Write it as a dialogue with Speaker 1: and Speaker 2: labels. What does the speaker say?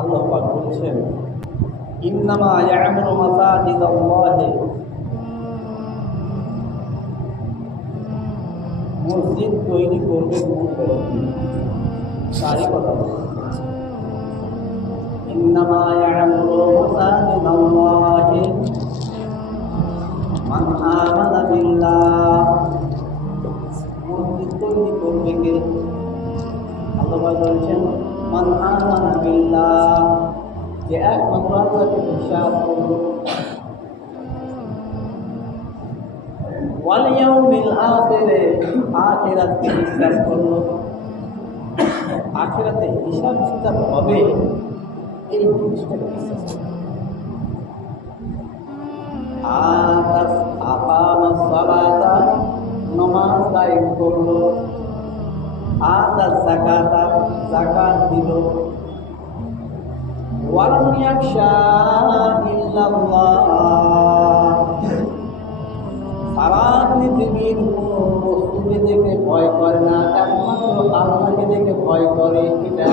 Speaker 1: আল্লাহ পাক বলছেন, ইন্নামা ইয়ামুরু মাসাজিদ আল্লাহি মসজিদ তৈরি করবে তারই কথা ইন্নামা ইয়ামুরু মাসাজিদ আল্লাহি মান আমানা বিল্লাহ। মসজিদ তৈরি করবে কে? আল্লাহ বলছেন মান আমানা বিল্লাহ যে একমাত্র আল্লাহকে বিশ্বাস করবে ওয়াল ইয়াউমিল আখিরে আখিরাতকে বিশ্বাস করল আখিরাতে হিসাব কিতাব হবে এই জিনিসটাকে বিশ্বাস করল আকাশ সালাতা নমাজ কায়েম করল আতাস জাকাতা জাকাত দিল। ইয়াখশা ইল্লাল্লাহ। সারা পৃথিবীর কোনো বস্তুকে দেখে ভয় করে না, একমাত্র আল্লাহকে দেখে ভয় করে এটা